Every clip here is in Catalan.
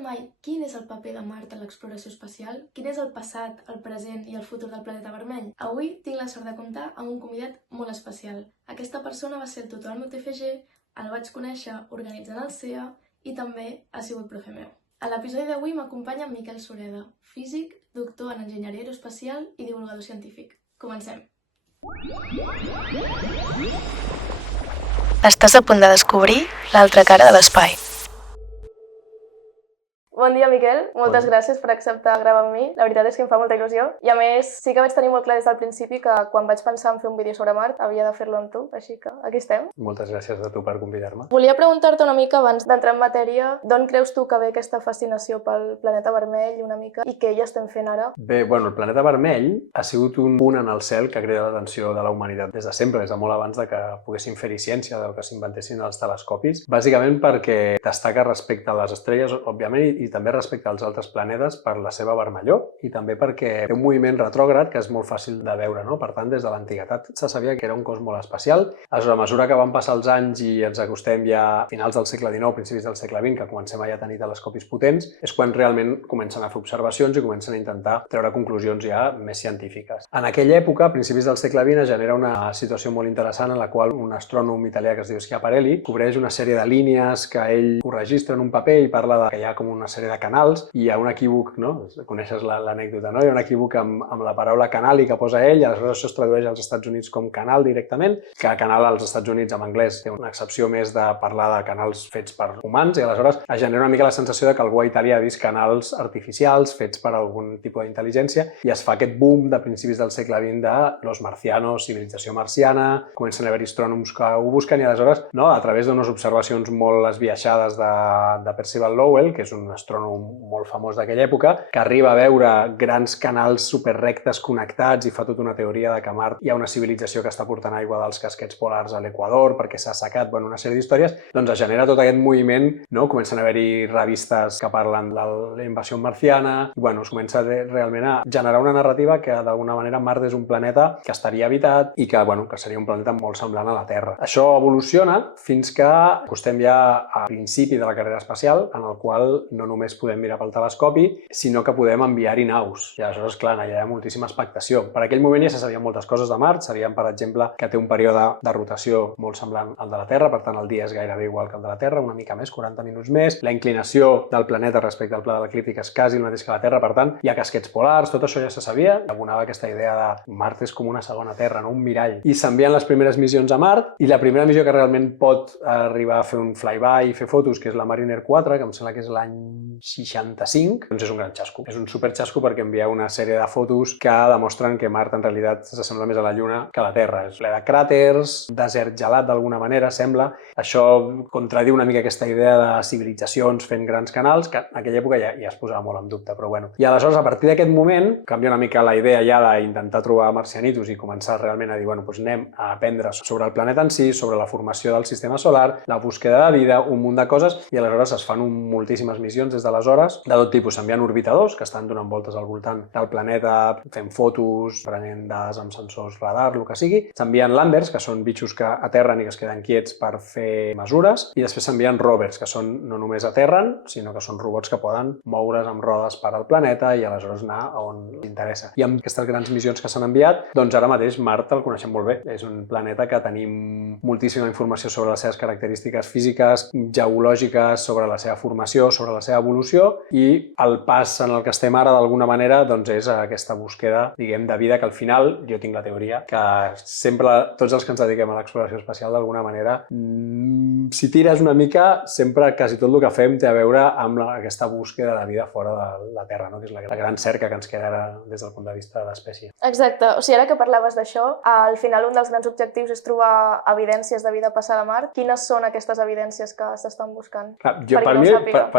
preguntat mai quin és el paper de Mart en l'exploració espacial? Quin és el passat, el present i el futur del planeta vermell? Avui tinc la sort de comptar amb un convidat molt especial. Aquesta persona va ser el tutor del meu TFG, el vaig conèixer organitzant el CEA i també ha sigut profe meu. A l'episodi d'avui m'acompanya en Miquel Sureda, físic, doctor en enginyeria aeroespacial i divulgador científic. Comencem. Estàs a punt de descobrir l'altra cara de l'espai. Bon dia, Miquel. Moltes gràcies per acceptar gravar amb mi. La veritat és que em fa molta il·lusió. I a més, sí que vaig tenir molt clar des del principi que quan vaig pensar en fer un vídeo sobre Mart havia de fer-lo amb tu, així que aquí estem. Moltes gràcies a tu per convidar-me. Volia preguntar-te una mica, abans d'entrar en matèria, d'on creus tu que ve aquesta fascinació pel planeta vermell una mica i què hi estem fent ara? Bé, el planeta vermell ha sigut un punt en el cel que ha cridat l'atenció de la humanitat des de sempre, des de molt abans de que poguéssim fer-hi ciència, de que s'inventessin els telescopis, bàsicament perquè destaca respecte a les estrelles, òbviament, i també respecte als altres planetes per la seva vermellor i també perquè té un moviment retrògrad que és molt fàcil de veure, no? Per tant, des de l'antiguitat se sabia que era un cos molt especial. A mesura que van passar els anys i ens acostem ja a finals del segle XIX, principis del segle XX, que comencem ja a tenir telescopis potents, és quan realment comencen a fer observacions i comencen a intentar treure conclusions ja més científiques. En aquella època, a principis del segle XX, es genera una situació molt interessant en la qual un astrònom italià que es diu Schiaparelli cobreix una sèrie de línies que ell ho registra en un paper i parla que hi ha com una sèrie de canals i hi ha un equívoc, no? Coneixes l'anècdota, no? Hi ha un equívoc amb la paraula canali que posa ell, i aleshores això es tradueix als Estats Units com canal directament, que canal als Estats Units en anglès té una excepció més de parlar de canals fets per humans i aleshores es genera una mica la sensació de que algú a Itàlia ha vist canals artificials fets per algun tipus d'intel·ligència i es fa aquest boom de principis del segle XX de los marcianos, civilització marciana, comencen a haver astrònoms que ho busquen i aleshores, no, a través d'unes observacions molt esbiaixades de Percival Lowell, que és un astrònom molt famós d'aquella època, que arriba a veure grans canals superrectes connectats i fa tota una teoria de que a Mart hi ha una civilització que està portant aigua dels casquets polars a l'Equador perquè s'ha assecat, una sèrie d'històries, doncs es genera tot aquest moviment, no? Comencen a haver-hi revistes que parlen de la invasió marciana i es comença realment a generar una narrativa que d'alguna manera Mart és un planeta que estaria habitat i que seria un planeta molt semblant a la Terra. Això evoluciona fins que acostem ja a principi de la carrera espacial, en el qual no només podem mirar pel telescopi, sinó que podem enviar-hi naus. I aleshores, clar, hi ha moltíssima expectació. Per aquell moment ja se sabien moltes coses de Mart. Sabíem, per exemple, que té un període de rotació molt semblant al de la Terra, per tant, el dia és gairebé igual que el de la Terra, una mica més, 40 minuts més. La inclinació del planeta respecte al pla de l'eclíptic és quasi el mateix que la Terra, per tant, hi ha casquets polars, tot això ja se sabia. Abonava aquesta idea de Mart és com una segona Terra, no? Un mirall. I s'envien les primeres missions a Mart, i la primera missió que realment pot arribar a fer un flyby i fer fotos, que és la Mariner 4, que em sembla que és l'any 65, doncs és un gran xasco. És un superxasco perquè envia una sèrie de fotos que demostren que Mart en realitat s'assembla més a la Lluna que a la Terra. És ple de cràters, desert gelat d'alguna manera, sembla. Això contradiu una mica aquesta idea de civilitzacions fent grans canals, que en aquella època ja es posava molt en dubte, però I aleshores, a partir d'aquest moment, canvia una mica la idea ja d'intentar trobar marcianitos i començar realment a dir, anem a aprendre sobre el planeta en si, sobre la formació del sistema solar, la búsqueda de vida, un munt de coses, i aleshores es fan moltíssimes missions des d'aleshores, de tot tipus. S'envien orbitadors que estan donant voltes al voltant del planeta, fent fotos, prenent dades amb sensors radar, el que sigui. S'envien landers, que són bitxos que aterren i que es queden quiets per fer mesures, i després s'envien rovers, que no només aterren, sinó que són robots que poden moure's amb rodes per al planeta i aleshores anar on interessa. I amb aquestes grans missions que s'han enviat, doncs ara mateix Mart el coneixem molt bé. És un planeta que tenim moltíssima informació sobre les seves característiques físiques, geològiques, sobre la seva formació, sobre la seva evolució, i el pas en el que estem ara, d'alguna manera, és aquesta búsqueda, de vida, que al final, jo tinc la teoria, que sempre tots els que ens dediquem a l'exploració espacial, d'alguna manera, si tires una mica, sempre quasi tot el que fem té a veure amb aquesta búsqueda de vida fora de la Terra, que és la gran cerca que ens queda ara des del punt de vista de l'espècie. Exacte. O sigui, ara que parlaves d'això, al final un dels grans objectius és trobar evidències de vida passada a Mart. Quines són aquestes evidències que s'estan buscant? Per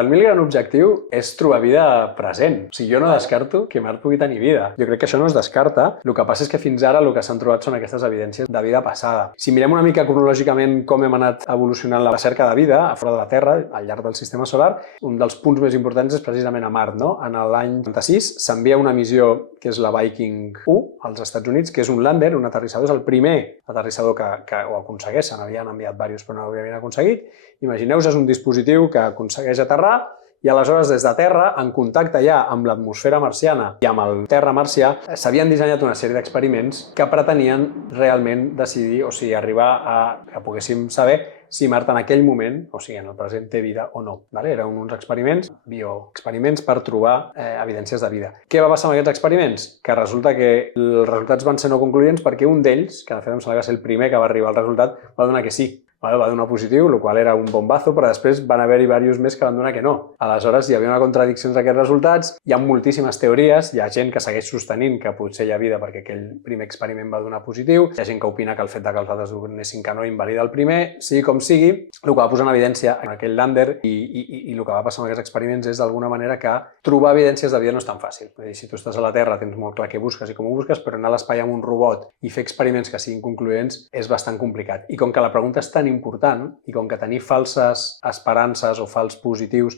mi el gran objectiu és trobar vida present. O sigui, jo no descarto que Mart pugui tenir vida. Jo crec que això no es descarta. El que passa és que fins ara el que s'han trobat són aquestes evidències de vida passada. Si mirem una mica cronològicament com hem anat evolucionant la cerca de vida a fora de la Terra, al llarg del sistema solar, un dels punts més importants és precisament a Mart, no? En l'any 96 s'envia una missió que és la Viking 1 als Estats Units, que és un lander, un aterrissador, és el primer aterrissador que ho aconsegueix, se n'havien enviat diversos però no ho havien aconseguit. Imagineu-vos, és un dispositiu que aconsegueix aterrar I aleshores, des de Terra, en contacte ja amb l'atmosfera marciana i amb el terra marcià, s'havien dissenyat una sèrie d'experiments que pretenien realment decidir, o sigui, arribar a que poguéssim saber si Mart en aquell moment, o sigui, en el present, té vida o no. Eren uns experiments, bioexperiments, per trobar evidències de vida. Què va passar amb aquests experiments? Que resulta que els resultats van ser no concloents perquè un d'ells, que de fet em sembla que va ser el primer que va arribar al resultat, va donar que sí. Va donar positiu, el qual era un bombazo, però després van haver-hi diversos més que van donar que no. Aleshores, hi havia una contradicció entre aquests resultats, hi ha moltíssimes teories, hi ha gent que segueix sostenint que potser hi ha vida perquè aquell primer experiment va donar positiu, hi ha gent que opina que el fet que els altres donessin que no invalida el primer, sigui com sigui, el que va posar en evidència en aquell lander i el que va passar amb aquests experiments és d'alguna manera que trobar evidències de vida no és tan fàcil. És a dir, si tu estàs a la Terra tens molt clar què busques i com ho busques, però anar a l'espai amb un robot i fer experiments que siguin concloents és bastant complicat. I com que la pregunta és tan important i com que tenir falses esperances o fals positius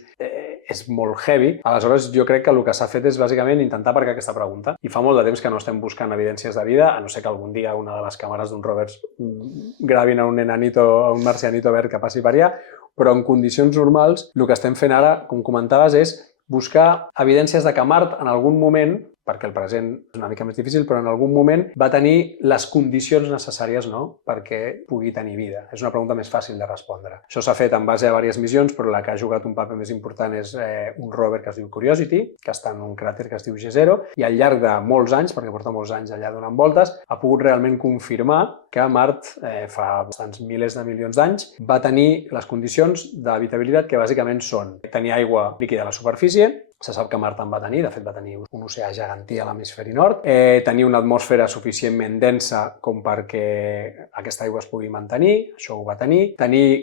és molt heavy, aleshores jo crec que el que s'ha fet és bàsicament intentar aparcar aquesta pregunta. I fa molt de temps que no estem buscant evidències de vida, a no ser que algun dia una de les càmeres d'un rover gravin a un enanito, a un marcianito verd que passi per allà, però en condicions normals el que estem fent ara, com comentaves, és buscar evidències de que Mart en algun moment, perquè el present és una mica més difícil, però en algun moment va tenir les condicions necessàries perquè pugui tenir vida. És una pregunta més fàcil de respondre. Això s'ha fet en base a diverses missions, però la que ha jugat un paper més important és un rover que es diu Curiosity, que està en un cràter que es diu G0, i al llarg de molts anys, perquè porta molts anys allà donant voltes, ha pogut realment confirmar que Mart, fa bastants milers de milions d'anys, va tenir les condicions d'habitabilitat que bàsicament són tenir aigua líquida a la superfície, se sap que Mart en va tenir, de fet va tenir un oceà gegantí a l'hemisferi nord, tenir una atmosfera suficientment densa com perquè aquesta aigua es pugui mantenir, això ho va tenir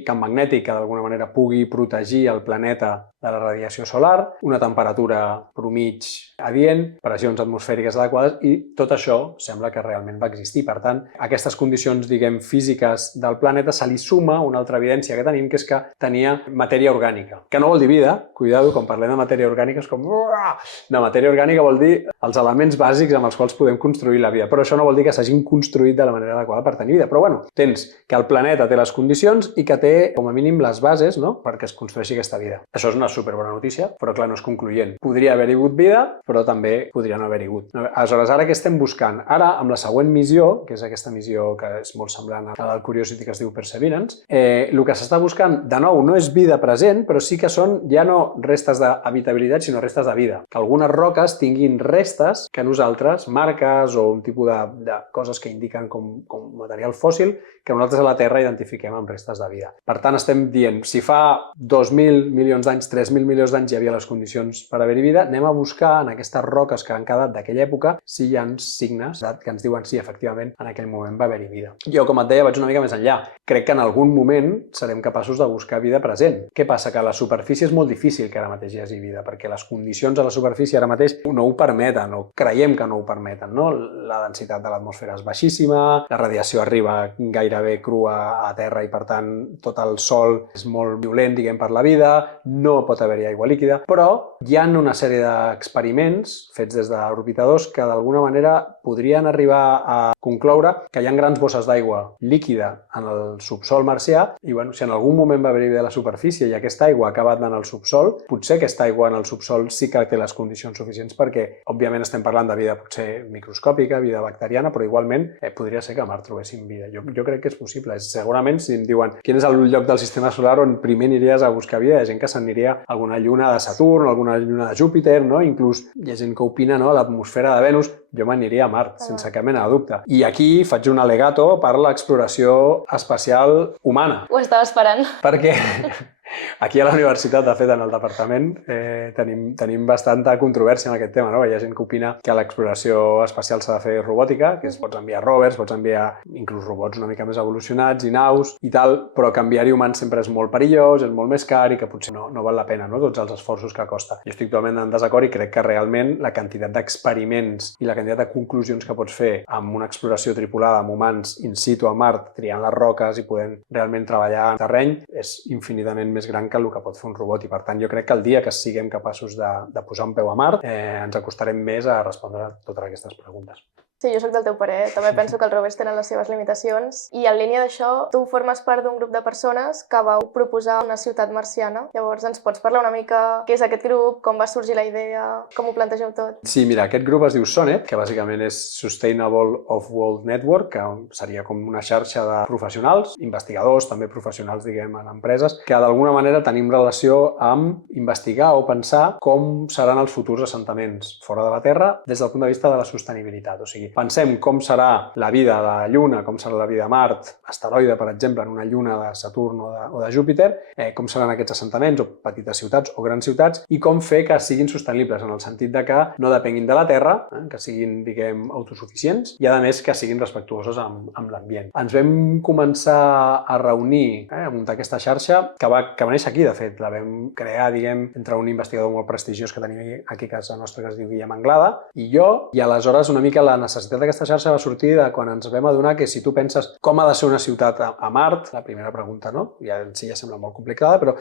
camp magnètic que d'alguna manera pugui protegir el planeta de la radiació solar, una temperatura promig adient, pressions atmosfèriques adequades i tot això sembla que realment va existir. Per tant, a aquestes condicions, diguem, físiques del planeta se li suma una altra evidència que tenim, que és que tenia matèria orgànica, que no vol dir vida, cuidado, quan parlem de matèria orgànica és com... No, matèria orgànica vol dir els elements bàsics amb els quals podem construir la vida, però això no vol dir que s'hagin construït de la manera adequada per tenir vida. Però bueno, tens que el planeta té les condicions i que té, com a mínim, les bases perquè es construeixi aquesta vida. Això és una superbona notícia, però clar, no és concloent. Podria haver-hi hagut vida, però també podria no haver-hi hagut. Aleshores, ara què estem buscant? Ara, amb la següent missió, que és aquesta missió que és molt semblant a la del Curiosity que es diu Perseverance, el que s'està buscant, de nou, no és vida present, però sí que són ja no restes d'habitabilitat, sinó restes de vida. Que algunes roques tinguin restes que nosaltres, marques o un tipus de coses que indiquen com material fòssil, que nosaltres a la Terra identifiquem amb restes de vida. Per tant, estem dient, si fa 2.000 milions d'anys, 3.000 milions d'anys hi havia les condicions per haver-hi vida, anem a buscar en aquestes roques que han quedat d'aquella època si hi ha signes que ens diuen si efectivament en aquell moment va haver-hi vida. Jo, com et deia, vaig una mica més enllà. Crec que en algun moment serem capaços de buscar vida present. Què passa? Que a la superfície és molt difícil que ara mateix hi hagi vida, perquè les condicions a la superfície ara mateix no ho permeten, o creiem que no ho permeten, no? La densitat de l'atmosfera és baixíssima, la radiació arriba gairebé crua a terra i, per tant, tot el sol és molt violent, diguem, per la vida, no pot haver-hi aigua líquida, però hi ha una sèrie d'experiments fets des d'orbitadors que d'alguna manera podrien arribar a concloure que hi ha grans bosses d'aigua líquida en el subsol marcià i, bueno, si en algun moment va haver-hi vida a la superfície i aquesta aigua ha acabat anant al subsol, potser aquesta aigua en el subsol sí que té les condicions suficients perquè, òbviament, estem parlant de vida potser microscòpica, vida bacteriana, però igualment podria ser que a Mart trobéssim vida. Jo crec que és possible. Segurament, si em diuen quin és el lloc del sistema solar on primer aniries a buscar vida, hi ha gent que s'aniria a alguna lluna de Saturn, alguna lluna de Júpiter, no? Inclús hi ha gent que opina, no?, a l'atmosfera de Venus. Jo m'aniria a Mart, sense cap mena de dubte. I aquí faig un al·legato per l'exploració espacial humana. Ho estava esperant. Perquè aquí a la universitat, de fet, en el departament, tenim bastanta controvèrsia en aquest tema, no? Hi ha gent que opina que l'exploració espacial s'ha de fer robòtica, que pots enviar rovers, pots enviar inclús robots una mica més evolucionats i naus i tal, però que enviar-hi humans sempre és molt perillós, és molt més car i que potser no val la pena, no?, tots els esforços que costa. Jo estic totalment en desacord i crec que realment la quantitat d'experiments i la quantitat de conclusions que pots fer amb una exploració tripulada amb humans in situ a Mart, triant les roques i podent realment treballar en terreny, és infinitament més gran que el que pot fer un robot i, per tant, jo crec que el dia que siguem capaços de posar un peu a Mart ens acostarem més a respondre totes aquestes preguntes. Sí, jo sóc del teu parer. També penso que els rovers tenen les seves limitacions i en línia d'això, tu formes part d'un grup de persones que vau proposar una ciutat marciana. Llavors, ens pots parlar una mica què és aquest grup, com va sorgir la idea, com ho plantegeu tot? Sí, mira, aquest grup es diu Sonnet, que bàsicament és Sustainable Off-World Network, que seria com una xarxa de professionals, investigadors, també professionals, diguem, en empreses, que d'alguna manera tenim relació amb investigar o pensar com seran els futurs assentaments fora de la Terra des del punt de vista de la sostenibilitat. O sigui, pensem com serà la vida a la Lluna, com serà la vida a Mart, asteroide, per exemple, en una lluna de Saturn o de Júpiter, com seran aquests assentaments o petites ciutats o grans ciutats i com fer que siguin sostenibles en el sentit de que no depenguin de la Terra, que siguin, diguem, autosuficients i, a més, que siguin respectuosos amb l'ambient. Ens vam començar a reunir, a muntar aquesta xarxa que va néixer aquí, de fet. La vam crear, diguem, entre un investigador molt prestigiós que tenim aquí a casa nostra, que es diu Guillem Anglada, i jo, i aleshores una mica la necessitat d'aquesta xarxa va sortir de quan ens vam adonar que si tu penses com ha de ser una ciutat a Mart, la primera pregunta, no? Ja en si ja sembla molt complicada, però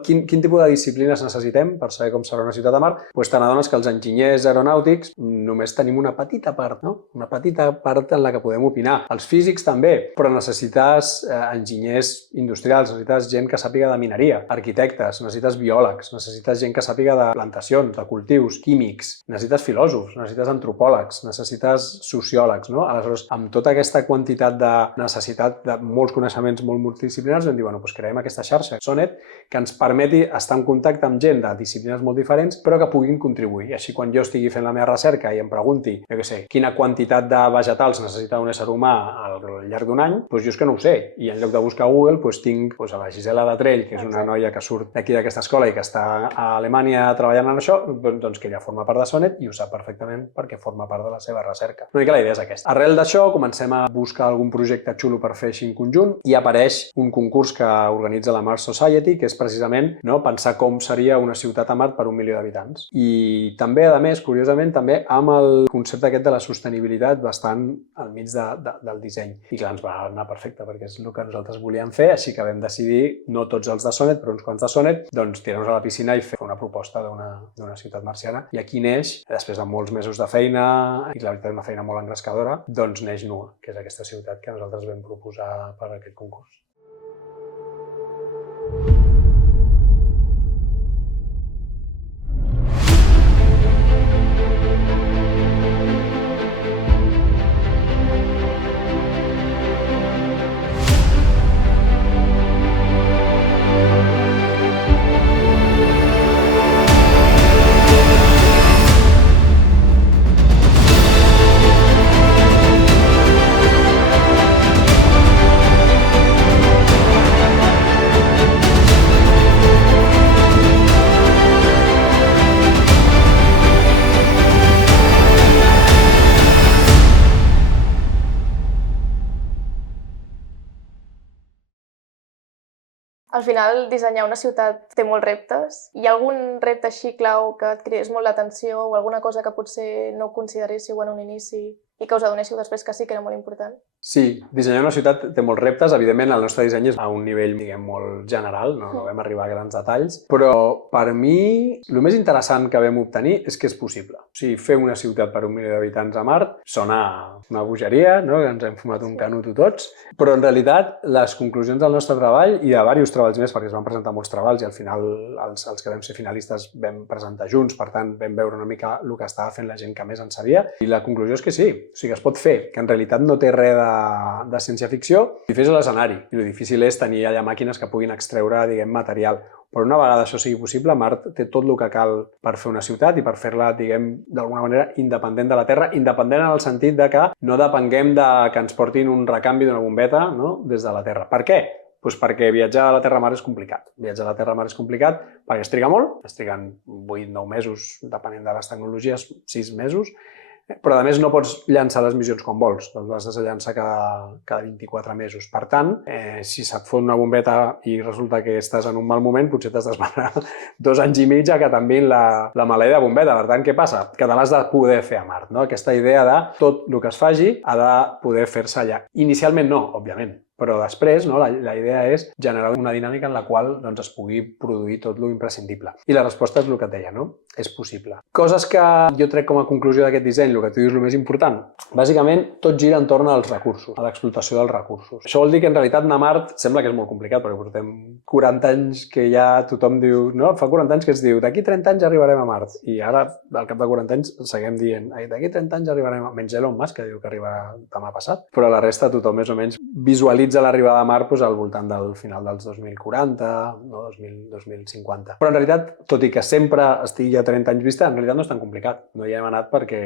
quin tipus de disciplines necessitem per saber com serà una ciutat a Mart? Doncs te n'adones que els enginyers aeronàutics només tenim una petita part, no? Una petita part en la que podem opinar. Els físics també, però necessites enginyers industrials, necessites gent que sàpiga de mineria, arquitectes, necessites biòlegs, necessites gent que sàpiga de plantacions, de cultius, químics, necessites filòsofs, necessites antropòlegs, necessites sociòlegs, no? Aleshores, amb tota aquesta quantitat de necessitat de molts coneixements molt multidisciplinaris, vam dir, bueno, doncs creem aquesta xarxa, Sonnet, que ens permeti estar en contacte amb gent de disciplines molt diferents, però que puguin contribuir. Així, quan jo estigui fent la meva recerca i em pregunti, jo què sé, quina quantitat de vegetals necessita un ésser humà al llarg d'un any, doncs jo és que no ho sé. I en lloc de buscar a Google, doncs tinc a la Gisela de Trell, que és una noia que surt d'aquí d'aquesta escola i que està a Alemanya treballant en això, doncs que ella forma part de Sonnet i ho sap perfectament perquè forma part de la seva recerca. Una mica la idea és aquesta. Arrel d'això comencem a buscar algun projecte xulo per fer així en conjunt i apareix un concurs que organitza la Mars Society, que és precisament pensar com seria una ciutat a Mart per 1 milió d'habitants. I també, a més, curiosament, també amb el concepte aquest de la sostenibilitat bastant al mig del disseny. I clar, ens va anar perfecte perquè és el que nosaltres volíem fer, així que vam decidir, no tots els de Sonnet, però uns quants de Sonnet, doncs tirar-nos a la piscina i fer una proposta d'una ciutat marciana. I aquí neix, després de molts mesos de feina, i la veritat és una feina molt engrescadora, doncs neix Nua, que és aquesta ciutat que nosaltres vam proposar per a aquest concurs. Al final, dissenyar una ciutat té molts reptes. Hi ha algun repte així clau que et cridés molt l'atenció o alguna cosa que potser no consideréssiu en un inici i que us adonéssiu després que sí que era molt important? Sí, dissenyar una ciutat té molts reptes. Evidentment, el nostre disseny és a un nivell, diguem, molt general, no vam arribar a grans detalls, però per mi el més interessant que vam obtenir és que és possible. O sigui, fer una ciutat per 1 milió d'habitants a Mart sona una bogeria, no? Que ens hem fumat un canut tots, però en realitat les conclusions del nostre treball i de diversos treballs més, perquè es van presentar molts treballs i al final els que vam ser finalistes vam presentar junts, per tant vam veure una mica el que estava fent la gent que més en sabia i la conclusió és que sí, o sigui que es pot fer, que en realitat no té res de ciència-ficció, i fes l'escenari. I el difícil és tenir allà màquines que puguin extreure, diguem, material. Però una vegada això sigui possible, Mart té tot el que cal per fer una ciutat i per fer-la, diguem, d'alguna manera independent de la Terra, independent en el sentit de que no depenguem de que ens portin un recanvi d'una bombeta, no?, des de la Terra. Per què? Doncs perquè viatjar a la Terra-Mar és complicat. Viatjar a la Terra-Mar és complicat perquè es triga molt, es triguen 8-9 mesos, depenent de les tecnologies, 6 mesos, però a més no pots llançar les missions quan vols, doncs les has de llançar cada 24 mesos. Per tant, si se't fot una bombeta i resulta que estàs en un mal moment, potser t'has d'esperar 2 anys i mig a que t'enviïn la maleïda bombeta. Per tant, què passa? Que te l'has de poder fer a Mart, no? Aquesta idea de tot el que es faci ha de poder fer-se allà. Inicialment no, òbviament. Però després, no, la idea és generar una dinàmica en la qual es pugui produir tot lo imprescindible. I la resposta és el que et deia, no? És possible. Coses que jo trec com a conclusió d'aquest disseny, el que tu dius el més important, bàsicament tot gira entorn als recursos, a l'explotació dels recursos. Això vol dir que en realitat anar a Mart sembla que és molt complicat, perquè portem 40 anys que ja tothom diu, no? Fa 40 anys que es diu, d'aquí 30 anys arribarem a Mart. I ara, al cap de 40 anys, seguim dient, d'aquí 30 anys arribarem a Mart. Menys Elon Musk, que diu que arribarà demà passat. Però la resta tothom més o menys visualitza l'arribada a Mart al voltant del final dels 2040, no? 2050. Però en realitat, tot i que sempre estigui a 30 anys vista, en realitat no és tan complicat. No hi hem anat perquè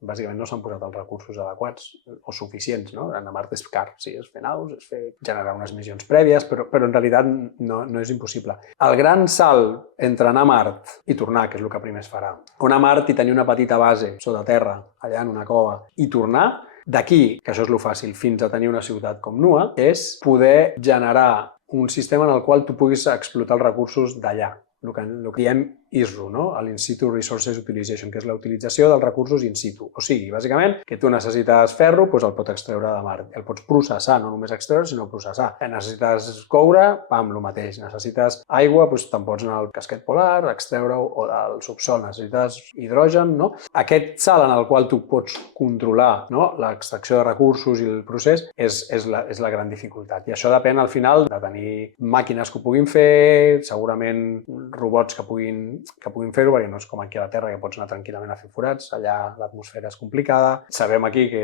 bàsicament no s'han posat els recursos adequats o suficients, no? Anar a Mart és car, sí, és fer naus, és generar unes missions prèvies, però en realitat no és impossible. El gran salt entre anar a Mart i tornar, que és el que primer es farà, o anar a Mart i tenir una petita base sota terra, allà en una cova, i tornar, d'aquí, que això és lo fàcil, fins a tenir una ciutat com Nua, és poder generar un sistema en el qual tu puguis explotar els recursos d'allà, el que diem ISRU, no? l'In situ Resources Utilization, que és la utilització dels recursos in situ. O sigui, bàsicament, que tu necessites ferro, doncs el pots extreure de Mart. El pots processar, no només extreure, sinó processar. Necessites coure, pam, el mateix. Necessites aigua, doncs te'n pots anar al casquet polar, extreure-ho, o del subsol. Necessites hidrogen, no? Aquest salt en el qual tu pots controlar, no? L'extracció de recursos i el procés és la gran dificultat. I això depèn, al final, de tenir màquines que ho puguin fer, segurament robots que puguin fer-ho, perquè no és com aquí a la Terra, que pots anar tranquil·lament a fer forats. Allà l'atmosfera és complicada. Sabem aquí que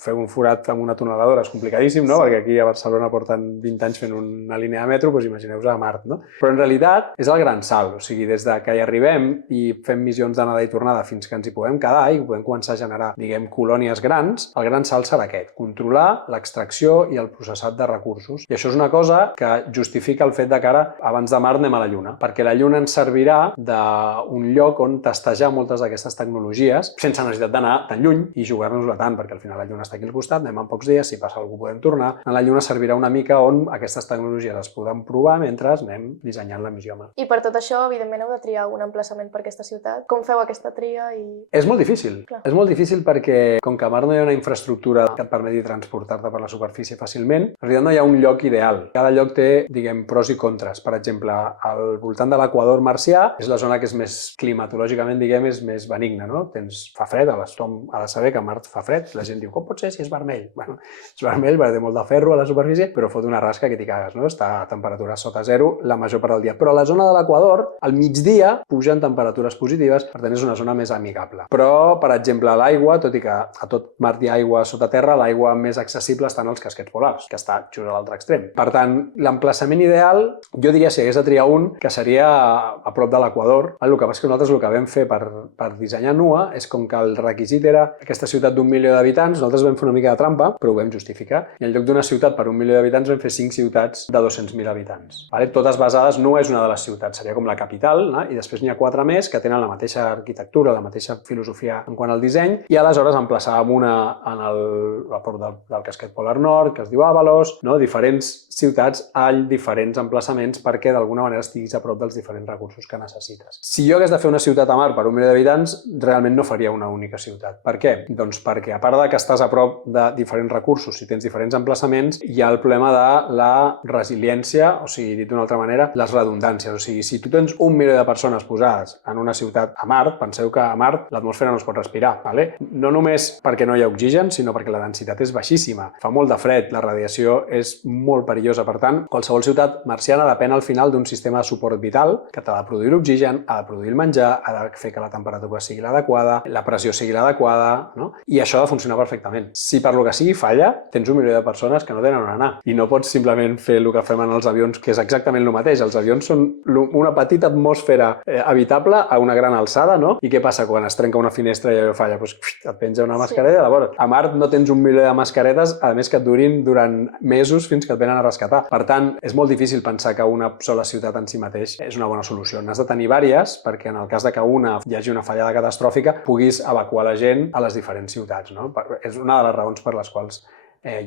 fer un forat amb una tuneladora és complicadíssim, no? Perquè aquí a Barcelona porten 20 anys fent una línia de metro, doncs imagineu-vos a Mart, no? Però en realitat és el gran salt. O sigui, des de que hi arribem i fem missions d'anada i tornada fins que ens hi podem quedar i podem començar a generar, diguem, colònies grans, el gran salt serà aquest: controlar l'extracció i el processat de recursos. I això és una cosa que justifica el fet de que ara, abans de Mart, anem a la Lluna, perquè la Lluna ens servirà d'un lloc on testejar moltes d'aquestes tecnologies sense necessitat d'anar tan lluny i jugar-nos-la tant, perquè al final la Lluna està aquí al costat, anem en pocs dies, si passa alguna cosa podem tornar. A la Lluna servirà una mica on aquestes tecnologies es poden provar mentre anem dissenyant la missió a Mart. I per tot això, evidentment, heu de triar un emplaçament per aquesta ciutat. Com feu aquesta tria? És molt difícil. Clar. És molt difícil perquè, com que a Mart no hi ha una infraestructura que et permeti transportar-te per la superfície fàcilment, en realitat no hi ha un lloc ideal. Cada lloc té, diguem, pros i contres. Per exemple, al voltant de l'equador marcià és la zona que és més climatològicament, diguem, és més benigna, no? Fa fred, tothom ha de saber que a Mart fa fred. La gent diu, com pot ser si és vermell? Bueno, és vermell perquè té molt de ferro a la superfície, però fot una rasca que t'hi cagues, no? Està a temperatura sota zero la major part del dia. Però a la zona de l'equador, al migdia, pugen temperatures positives, per tant és una zona més amigable. Però, per exemple, a l'aigua, tot i que a tot Mart hi ha aigua sota terra, l'aigua més accessible està en els casquets polars, que està just a l'altre extrem. Per tant, l'emplaçament ideal, jo diria, si hagués de triar un, que seria a prop de l'equador. El que passa és que nosaltres el que vam fer per dissenyar Nua és, com que el requisit era aquesta ciutat d'1 milió d'habitants, nosaltres vam fer una mica de trampa, però ho vam justificar. I en lloc d'una ciutat per 1 milió d'habitants vam fer 5 ciutats de 200.000 habitants. Totes basades, Nua és una de les ciutats, seria com la capital, no? I després n'hi ha 4 més que tenen la mateixa arquitectura, la mateixa filosofia en quant al disseny, i aleshores emplaçàvem una a prop del casquet polar nord, que es diu Avalos, no? Diferents ciutats a diferents emplaçaments perquè d'alguna manera estiguis a prop dels diferents recursos que necessites. Si jo hagués de fer una ciutat a Mart per 1 milió d'habitants, realment no faria una única ciutat. Per què? Doncs perquè, a part de que estàs a prop de diferents recursos, si tens diferents emplaçaments, hi ha el problema de la resiliència, o sigui, dit d'una altra manera, les redundàncies. O sigui, si tu tens 1 milió de persones posades en una ciutat a Mart, penseu que a Mart l'atmosfera no es pot respirar, ¿vale? No només perquè no hi ha oxigen, sinó perquè la densitat és baixíssima. Fa molt de fred, la radiació és molt perillosa. Per tant, qualsevol ciutat marciana depèn al final d'un sistema de suport vital que t'ha de produir l'oxigen, ha de produir el menjar, ha de fer que la temperatura sigui l'adequada, la pressió sigui l'adequada, no? I això ha de funcionar perfectament. Si per lo que sigui falla, tens 1 milió de persones que no tenen on anar. I no pots simplement fer el que fem en els avions, que és exactament el mateix. Els avions són una petita atmosfera habitable a una gran alçada, no? I què passa quan es trenca una finestra i allò falla? Doncs et penja una mascareta i llavors a Mart no tens 1 milió de mascaretes, a més que et durin durant mesos fins que et venen a rescatar. Per tant, és molt difícil pensar que una sola ciutat en si mateix és una bona solució. N'has de tenir vàries perquè en el cas de que hi hagi una fallada catastròfica puguis evacuar la gent a les diferents ciutats, no? És una de les raons per les quals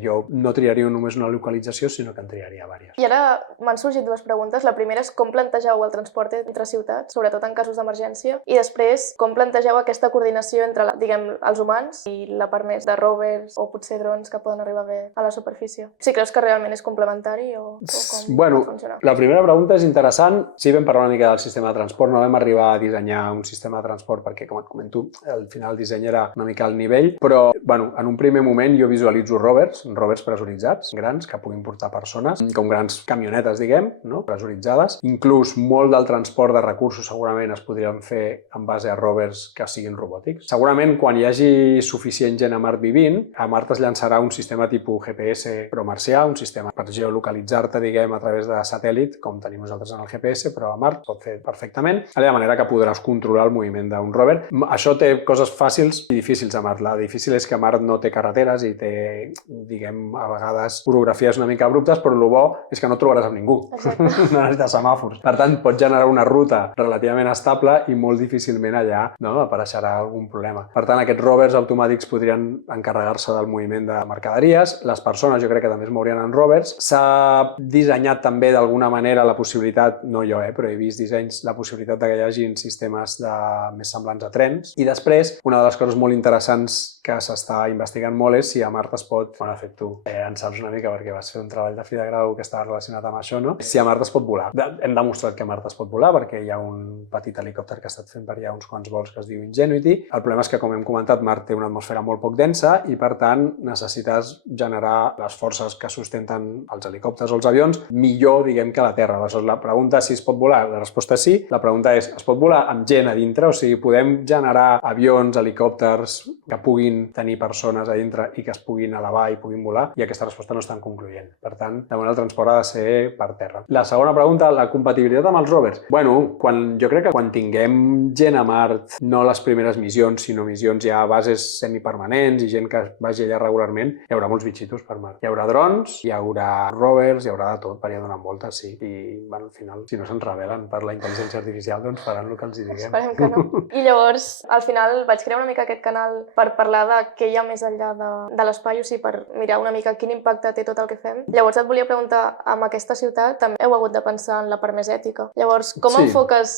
jo no triaria només una localització, sinó que en triaria diverses. I ara m'han sorgit dues preguntes. La primera és com plantegeu el transport entre ciutats, sobretot en casos d'emergència, i després com plantegeu aquesta coordinació entre, diguem, els humans i la part més de rovers o potser drons que poden arribar bé a la superfície. Si creus que realment és complementari o com funciona? La primera pregunta és interessant. Sí, vam parlar una mica del sistema de transport, no vam arribar a dissenyar un sistema de transport perquè, com et comento, al final el disseny era una mica al nivell, però en un primer moment jo visualitzo rovers pressuritzats, grans, que puguin portar persones, com grans camionetes, diguem, no? Pressuritzades. Inclús molt del transport de recursos segurament es podrien fer en base a rovers que siguin robòtics. Segurament quan hi hagi suficient gent a Mart vivint, a Mart es llançarà un sistema tipus GPS però marcià, un sistema per geolocalitzar-te, diguem, a través de satèl·lit, com tenim nosaltres en el GPS, però a Mart pot fer perfectament, de manera que podràs controlar el moviment d'un rover. Això té coses fàcils i difícils a Mart. La difícil és que Mart no té carreteres i té, diguem, a vegades orografies una mica abruptes, però el bo és que no trobaràs amb ningú. No necessites semàfors. Per tant, pots generar una ruta relativament estable i molt difícilment allà apareixerà algun problema. Per tant, aquests rovers automàtics podrien encarregar-se del moviment de mercaderies. Les persones jo crec que també es mourien en rovers. S'ha dissenyat també d'alguna manera la possibilitat, no jo, però he vist dissenys, la possibilitat que hi hagi sistemes més semblants a trens. I després, una de les coses molt interessants que s'està investigant molt és si a Mart es pot, de fet tu en saps una mica perquè vas fer un treball de fi de grau que estava relacionat amb això, no? Si a Mart es pot volar. Hem demostrat que a Mart es pot volar perquè hi ha un petit helicòpter que ha estat fent per allà uns quants vols que es diu Ingenuity. El problema és que, com hem comentat, Mart té una atmosfera molt poc densa i, per tant, necessites generar les forces que sustenten els helicòpters o els avions millor, diguem, que a la Terra. Aleshores, la pregunta és si es pot volar. La resposta és sí. La pregunta és, es pot volar amb gent a dintre? O sigui, podem generar avions, helicòpters que puguin tenir persones a dintre i que es puguin elevar i puguin volar? I aquesta resposta no és tan concloent. Per tant, de moment el transport ha de ser per terra. La segona pregunta, la compatibilitat amb els rovers. Jo crec que quan tinguem gent a Mart, no les primeres missions, sinó missions ja a bases semipermanents i gent que vagi allà regularment, hi haurà molts bitxitos per Mart. Hi haurà drons, hi haurà rovers, hi haurà de tot per allà donant voltes, sí. I, al final, si no se'ns rebel·len per la intel·ligència artificial, doncs faran el que els hi diguem. Esperem que no. I llavors, al final, vaig crear una mica aquest canal per parlar de què hi ha més enllà de l'espai, o sigui, per mirar una mica quin impacte té tot el que fem. Llavors et volia preguntar, amb aquesta ciutat també heu hagut de pensar en la part més ètica. Llavors, com enfoques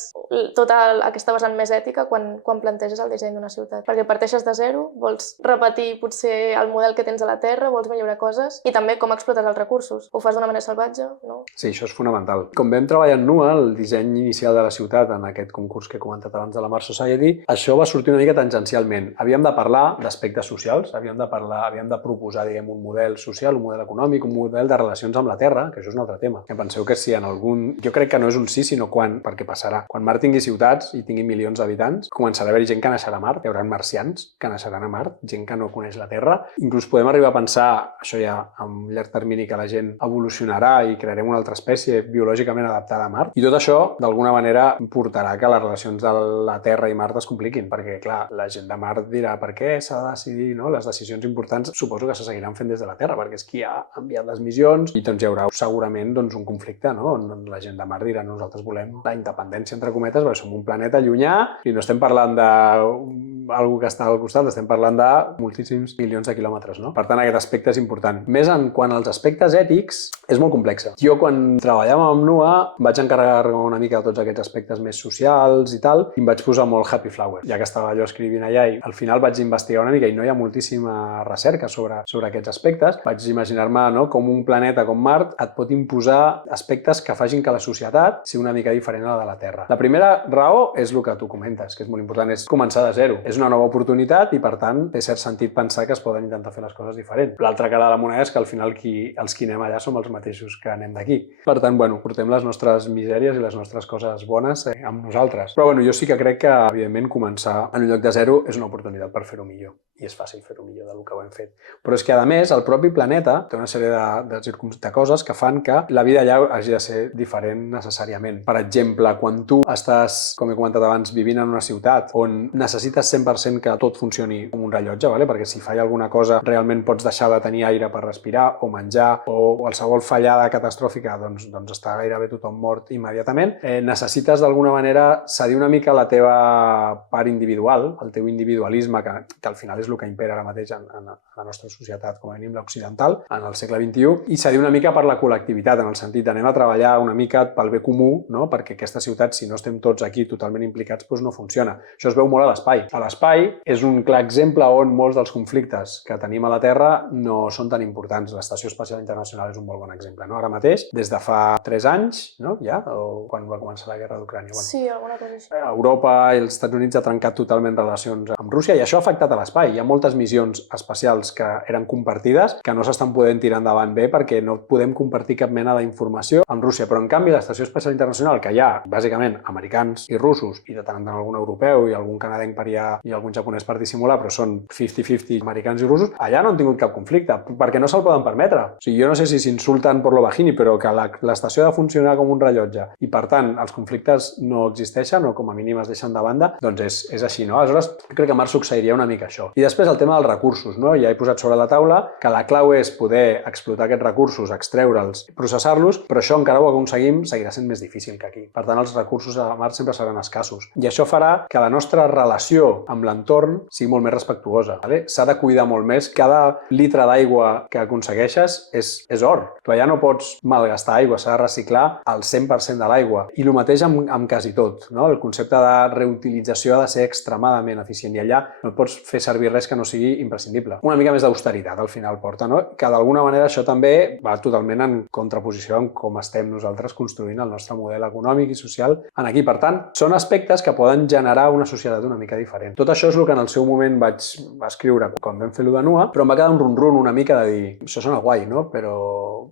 tota aquesta vessant més ètica quan planteges el disseny d'una ciutat? Perquè parteixes de zero, vols repetir potser el model que tens a la Terra, vols millorar coses, i també com explotes els recursos. Ho fas d'una manera salvatge, no? Sí, això és fonamental. Com vam treballar en NUA, el disseny inicial de la ciutat, en aquest concurs que he comentat abans de la Mars Society, això va sortir una mica tangencialment. Havíem de parlar d'aspectes socials, havíem de proposar, diguem, un model social, un model econòmic, un model de relacions amb la Terra, que això és un altre tema. Que penseu que si en algun... Jo crec que no és un sí, sinó quan, perquè passarà. Quan Mart tingui ciutats i tingui milions d'habitants, començarà a haver gent que naixerà a Mart, hi haurà marcians que naixeran a Mart, gent que no coneix la Terra. Inclús podem arribar a pensar, això ja a un llarg termini, que la gent evolucionarà i crearem una altra espècie biològicament adaptada a Mart. I tot això, d'alguna manera, portarà que les relacions de la Terra i Mart es compliquin, perquè, clar, la gent de Mart dirà per què s'ha de decidir, no? Les decisions importants suposo que se seguiran fent des de la Terra, perquè és qui ha enviat les missions i doncs hi haurà segurament un conflicte, no? On la gent de Mart dirà nosaltres volem la independència, entre cometes, perquè som un planeta llunyà i no estem parlant d'algú que està al costat, estem parlant de moltíssims milions de quilòmetres, no? Per tant, aquest aspecte és important. Més quant als aspectes ètics, és molt complex. Jo, quan treballàvem amb NUA, vaig encarregar una mica de tots aquests aspectes més socials i tal, i em vaig posar molt happy flower. Ja que estava allò escrivint allà i al final vaig investigar una mica i no hi ha moltíssima recerca sobre aquests aspectes, vaig imaginar-me, no, com un planeta com Mart et pot imposar aspectes que facin que la societat sigui una mica diferent a la de la Terra. La primera raó és el que tu comentes, que és molt important, és començar de zero. És una nova oportunitat i, per tant, té cert sentit pensar que es poden intentar fer les coses diferent. L'altra cara de la moneda és que al final els qui anem allà som els mateixos que anem d'aquí. Per tant, portem les nostres misèries i les nostres coses bones amb nosaltres. Però jo sí que crec que, evidentment, començar en un lloc de zero és una oportunitat per fer-ho millor. I és fàcil fer-ho millor del que ho hem fet. Però és que, a més, el propi planeta té una sèrie de coses que fan que la vida allà hagi de ser diferent necessàriament. Per exemple, quan tu estàs, com he comentat abans, vivint en una ciutat on necessites 100% que tot funcioni com un rellotge, perquè si falla alguna cosa realment pots deixar de tenir aire per respirar o menjar, o qualsevol fallada catastròfica, doncs està gairebé tothom mort immediatament, necessites d'alguna manera cedir una mica la teva part individual, el teu individualisme, que al final és el que impera ara mateix en la nostra societat, com a mínim l'occidental, en el segle XXI, i cedir una mica per la col·lectivitat, en el sentit d'anem a treballar una mica pel bé comú, no? Perquè aquesta ciutat, si no estem tots aquí totalment implicats, doncs no funciona. Això es veu molt a l'espai. A l'espai és un clar exemple on molts dels conflictes que tenim a la Terra no són tan importants. L'Estació Espacial Internacional és un molt bon exemple, no? Ara mateix, des de fa 3 anys, no? Ja? O quan va començar la guerra d'Ucrània. Bueno, Sí, alguna cosa així. Europa i els Estats Units ha trencat totalment relacions amb Rússia i això ha afectat a l'espai. Hi ha moltes missions espacials que eren compartides que no s'estan podent tirar endavant bé perquè no podem compartir cap mena d'informació amb Rússia. Però, en canvi, l'Estació Espacial Internacional, que hi ha, bàsicament, americans i russos, i de tant en tant algun europeu i algun canadenc per allà i algun japonès per dissimular, però són 50-50 americans i russos, allà no han tingut cap conflicte, perquè no se'l poden permetre. O sigui, jo no sé si s'insulten per lo bajini, però que l'estació ha de funcionar com un rellotge i, per tant, els conflictes no existeixen o com a mínim es deixen de banda, doncs és així, no? Aleshores, crec que a Mart succeiria una mica això. I després el tema dels recursos, no? Ja he posat sobre la taula que la clau és poder explotar aquests recursos, extreure'ls i processar-los, però això encara ho aconseguim, seguirà sent més difícil que aquí. Per tant, els recursos a Mart sempre seran escassos. I això farà que la nostra relació amb l'entorn sigui molt més respectuosa. Vale? S'ha de cuidar molt més. Cada litre d'aigua que aconsegueixes és or. Tu allà no pots malgastar aigua, s'ha de reciclar el 100% de l'aigua. I el mateix amb quasi tot. No? El concepte de reutilització ha de ser extremadament eficient i allà no pots fer servir res que no sigui imprescindible. Una mica més d'austeritat al final porta, no? Que d'alguna manera això també va totalment en contraposició amb com estem nosaltres construint el nostre model econòmic i social en aquí. Per tant, són aspectes que poden generar una societat una mica diferent. Tot això és el que en el seu moment vaig escriure quan vam fer-lo de Nua, però em va quedar un run-run una mica de dir, això sona guai, no? Però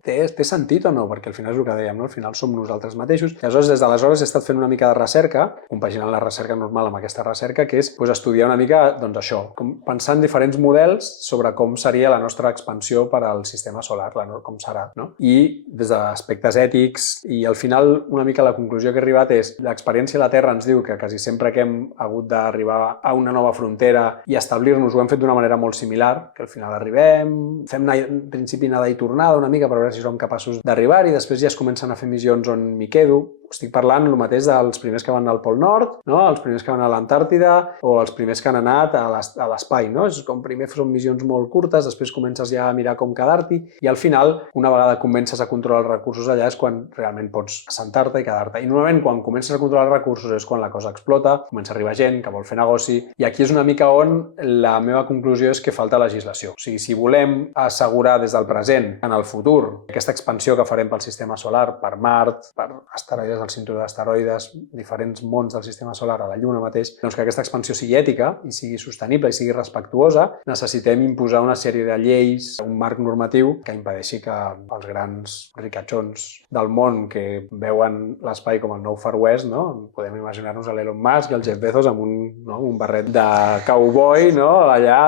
té sentit o no? Perquè al final és el que dèiem, no? Al final som nosaltres mateixos. I aleshores, des d'aleshores, he estat fent una mica de recerca, compaginant la recerca normal amb aquesta recerca, que és estudiar una mica això, pensar en diferents models sobre com seria la nostra expansió per al sistema solar, com serà, no? I des d'aspectes ètics, i al final una mica la conclusió que he arribat és l'experiència a la Terra ens diu que quasi sempre que hem hagut d'arribar a una nova frontera i establir-nos ho hem fet d'una manera molt similar, que al final arribem, fem en principi anada i tornada una mica per veure si som capaços d'arribar i després ja es comencen a fer missions on m'hi quedo. Estic parlant el mateix dels primers que van al Pol Nord, no? Els primers que van a l'Antàrtida o els primers que han anat a l'espai, no? És com primer són missions molt curtes, després comences ja a mirar com quedar-t'hi i al final, una vegada comences a controlar els recursos allà és quan realment pots assentar-te i quedar-te. I normalment quan comences a controlar els recursos és quan la cosa explota, comença a arribar gent que vol fer negoci i aquí és una mica on la meva conclusió és que falta legislació. O sigui, si volem assegurar des del present en el futur aquesta expansió que farem pel sistema solar, per Mart, per asteroides del cinturó d'asteroides, diferents mons del sistema solar a la Lluna mateix, doncs que aquesta expansió sigui ètica i sigui sostenible i sigui respectuosa, necessitem imposar una sèrie de lleis, un marc normatiu que impedeixi que els grans ricachons del món que veuen l'espai com el nou Far West, no? Podem imaginar-nos a l'Elon Musk i el Jeff Bezos amb un barret de cowboy, no? Allà,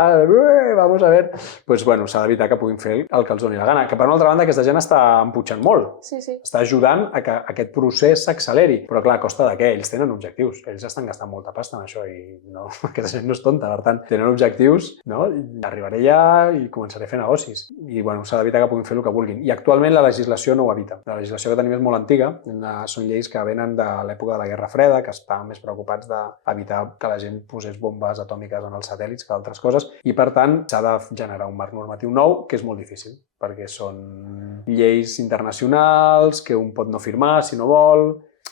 vamos a ver. Doncs, bueno, s'ha d'evitar que puguin fer el que els doni la gana. Que per una altra banda aquesta gent està emputxant molt. Sí. Està ajudant a que aquest procés s'acceleri, però clar, a costa de què? Ells tenen objectius, ells estan gastant molta pasta en això i no, aquesta gent no és tonta, per tant, tenen objectius, no? Arribaré ja i començaré a fer negocis i bueno, s'ha d'evitar que puguin fer el que vulguin. I actualment la legislació no ho evita. La legislació que tenim és molt antiga, són lleis que venen de l'època de la Guerra Freda, que estaven més preocupats d'evitar que la gent posés bombes atòmiques en els satèl·lits que altres coses i per tant s'ha de generar un marc normatiu nou que és molt difícil perquè són lleis internacionals que un pot no firmar si no vol.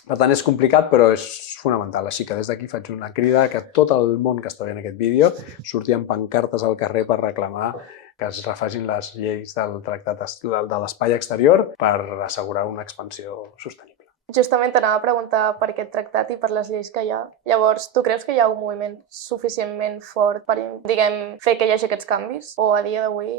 Per tant, és complicat, però és fonamental. Així que des d'aquí faig una crida que tot el món que està veient aquest vídeo surti amb pancartes al carrer per reclamar que es refagin les lleis del Tractat de l'Espai Exterior per assegurar una expansió sostenible. Justament t'anava a preguntar per aquest tractat i per les lleis que hi ha. Llavors, tu creus que hi ha un moviment suficientment fort per, diguem, fer que hi hagi aquests canvis? O a dia d'avui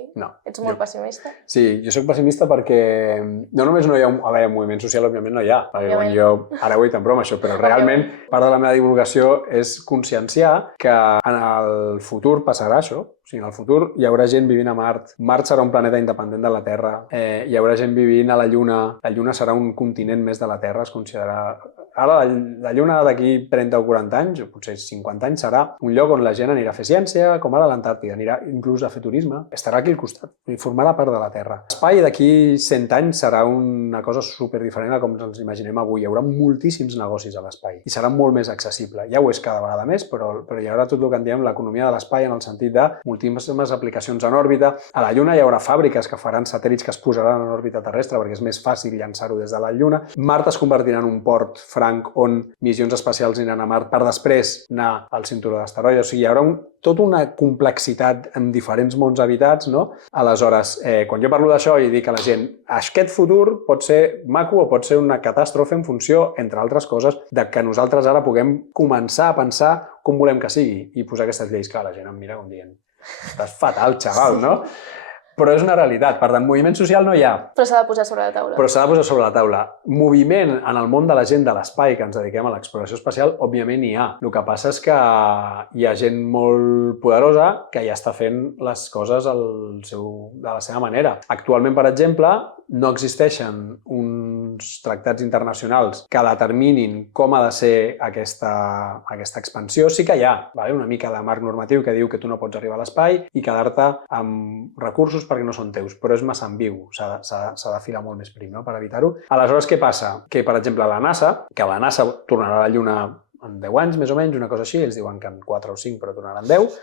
ets molt pessimista? Sí, jo soc pessimista perquè no només no hi ha un moviment social, òbviament no hi ha. Perquè quan jo ara ho he tan broma això, però realment part de la meva divulgació és conscienciar que en el futur passarà això. O sigui, en el futur hi haurà gent vivint a Mart. Mart serà un planeta independent de la Terra. Hi haurà gent vivint a la Lluna. La Lluna serà un continent més de la Terra, es considerarà Ara la Lluna d'aquí 30 o 40 anys, o potser 50 anys, serà un lloc on la gent anirà a fer ciència, com ara l'Antàrtida, anirà inclús a fer turisme, estarà aquí al costat i formarà part de la Terra. L'espai d'aquí 100 anys serà una cosa superdiferent a com ens imaginem avui. Hi haurà moltíssims negocis a l'espai i serà molt més accessible. Ja ho és cada vegada més, però hi haurà tot el que en diem l'economia de l'espai en el sentit de moltíssimes aplicacions en òrbita. A la Lluna hi haurà fàbriques que faran satèl·lits que es posaran en òrbita terrestre perquè és més fàcil llançar-ho des de la Lluna. Mart es convertirà en un port franc on missions espacials aniran a Mart per després anar al cinturó d'asteroides. O sigui, hi haurà tota una complexitat en diferents mons habitats, no? Aleshores, quan jo parlo d'això i dic a la gent aquest futur pot ser maco o pot ser una catàstrofe en funció, entre altres coses, de que nosaltres ara puguem començar a pensar com volem que sigui i posar aquestes lleis que la gent em mira com dient estàs fatal, xaval, no? Però és una realitat. Per tant, moviment social no hi ha. Però s'ha de posar sobre la taula. Però s'ha de posar sobre la taula. Moviment en el món de la gent de l'espai que ens dediquem a l'exploració espacial, òbviament hi ha. El que passa és que hi ha gent molt poderosa que ja està fent les coses de la seva manera. Actualment, per exemple, no existeixen uns tractats internacionals que determinin com ha de ser aquesta expansió. Sí que hi ha una mica de marc normatiu que diu que tu no pots arribar a l'espai i quedar-te amb recursos perquè no són teus, però és massa ambigu, s'ha de filar molt més prim, no?, per evitar-ho. Aleshores, què passa? Que, per exemple, la NASA tornarà a la Lluna en 10 anys, més o menys, una cosa així, ells diuen que en 4 o 5, però tornaran 10,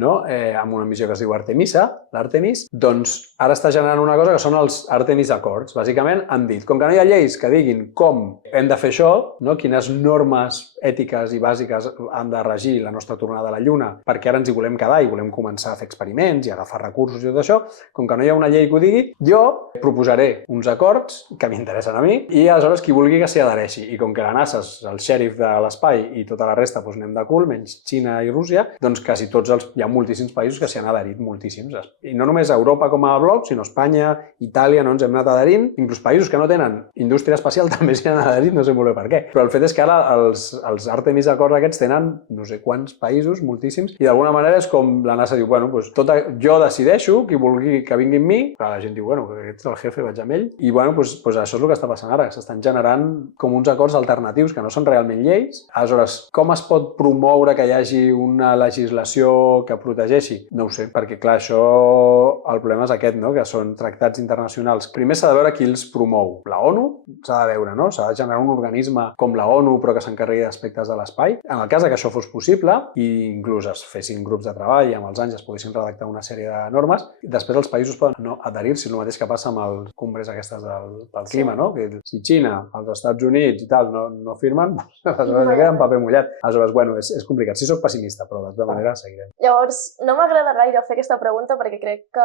no? Amb una missió que es diu Artemisa, l'Artemis, doncs ara està generant una cosa que són els Artemis Accords. Bàsicament han dit, com que no hi ha lleis que diguin com hem de fer això, no? Quines normes ètiques i bàsiques han de regir la nostra tornada a la Lluna, perquè ara ens hi volem quedar i volem començar a fer experiments i agafar recursos i tot això, com que no hi ha una llei que ho digui, jo proposaré uns acords que m'interessen a mi i aleshores qui vulgui que s'hi adhereixi. I com que la NASA és el xèrif de l'espai i tota la resta doncs anem de cul, menys Xina i Rússia, doncs quasi tots hi ha moltíssims països que s'hi han adherit, moltíssims. I no només a Europa com a bloc, sinó Espanya, Itàlia, no ens hem anat adherint. Inclús països que no tenen indústria espacial també s'hi han adherit, no sé molt bé per què. Però el fet és que ara els Artemis Accords aquests tenen no sé quants països, moltíssims, i d'alguna manera és com la NASA diu, bueno, jo decideixo, qui vulgui que vingui amb mi, però la gent diu, bueno, aquest és el jefe, vaig amb ell, i bueno, això és el que està passant ara, s'estan generant com uns acords alternatius que no són realment lleis. Aleshores, com es pot promoure que hi hagi una legislació que protegeixi? No ho sé, perquè clar, el problema és aquest, no?, que són tractats internacionals. Primer s'ha de veure qui els promou. La ONU s'ha de veure, no? S'ha de generar un organisme com la ONU, però que s'encarregui d'aspectes de l'espai. En el cas que això fos possible, i inclús es fessin grups de treball i amb els anys es poguessin redactar una sèrie de normes, després els països poden no adherir-s'hi, el mateix que passa amb els congrés aquestes pel clima, no? Que si Xina, els Estats Units i tal no firmen, aleshores ja queda en paper mullat. Aleshores, bueno, és complicat. Sí, soc pessimista, però de tota manera seguirem. Llavors, no m'agrada gaire fer aquesta pregunta perquè crec que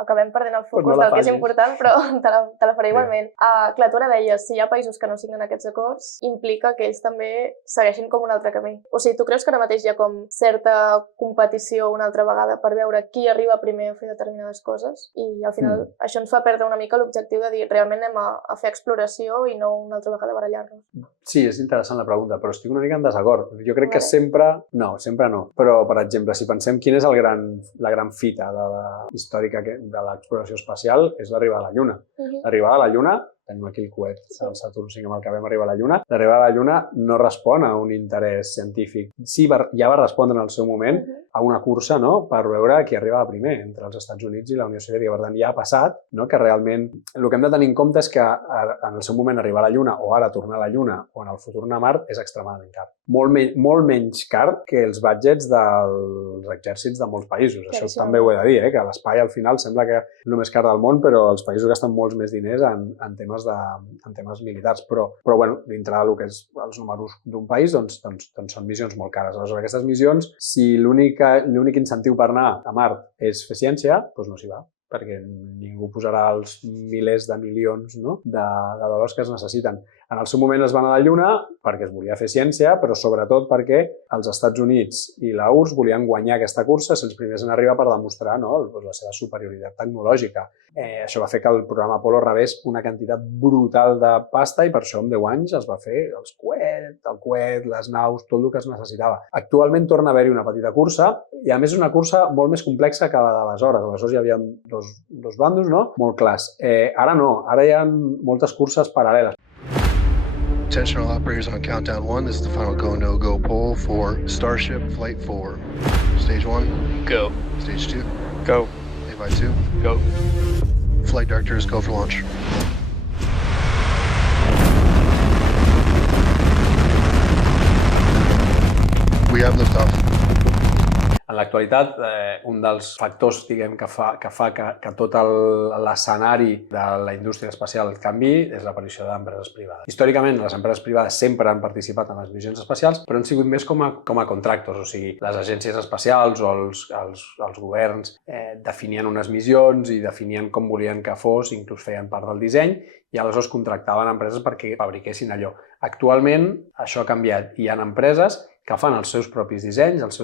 acabem perdent el focus del que és important, però te la faré igualment. Clar, tu ara deies, si hi ha països que no signen aquests acords, implica que ells també segueixin com un altre camí. O sigui, tu creus que ara mateix hi ha com certa competició una altra vegada per veure qui arriba primer a fer determinades coses i al final això ens fa perdre una mica l'objectiu de dir realment anem a fer exploració i no una altra vegada barallar-nos? Sí, és interessant la pregunta, però estic una mica en desacord. Jo crec que sempre no. Però, per exemple, si pensem quina és la gran fita històrica de l'exploració espacial, és l'arribada a la Lluna. L'arribada a la Lluna, tenim aquí el coet del Saturn V amb el que vam arribar a la Lluna, l'arribada a la Lluna no respon a un interès científic. Sí, ja va respondre en el seu moment a una cursa, no?, per veure qui arribava primer entre els Estats Units i la Unió Soviètica. Per tant, ja ha passat, no?, que realment el que hem de tenir en compte és que en el seu moment arribar a la Lluna o ara tornar a la Lluna o en el futur anar a Mart és extremadament car. Molt menys car que els budgets dels exèrcits de molts països. Això també ho he de dir, que l'espai al final sembla que és el més car del món, però els països gasten molts més diners en temes militars. Però bueno, dintre del que és els números d'un país, doncs són missions molt cares. Aleshores, aquestes missions, si l'únic incentiu per anar a Mart és fer ciència, doncs no s'hi va, perquè ningú posarà els milers de milions de dòlars que es necessiten. En el seu moment es van a la Lluna perquè es volia fer ciència, però sobretot perquè els Estats Units i la URSS volien guanyar aquesta cursa, ser els primers en arribar per demostrar la seva superioritat tecnològica. Això va fer que el programa Apollo rebés una quantitat brutal de pasta i per això en 10 anys es va fer el coet, les naus, tot el que es necessitava. Actualment torna a haver-hi una petita cursa i a més és una cursa molt més complexa que la d'aleshores. Aleshores hi havia dos bandos, no?, molt clars. Ara no, ara hi ha moltes curses paral·leles. Attention all operators on countdown 1. This is the final go, no-go poll for Starship Flight 4. Stage 1. Go. Stage 2. Go. Levi 2. Go. Flight directors, go for launch. We have liftoff. En l'actualitat, un dels factors diguem, que fa que tot l'escenari de la indústria espacial canvi és l'aparició d'empreses privades. Històricament, les empreses privades sempre han participat en les missions espacials, però han sigut més com a contractors, o sigui, les agències espacials o els governs definien unes missions i definien com volien que fos, inclús feien part del disseny, i aleshores contractaven empreses perquè fabriquessin allò. Actualment, això ha canviat. Hi ha empreses que fan els seus propis dissenys, les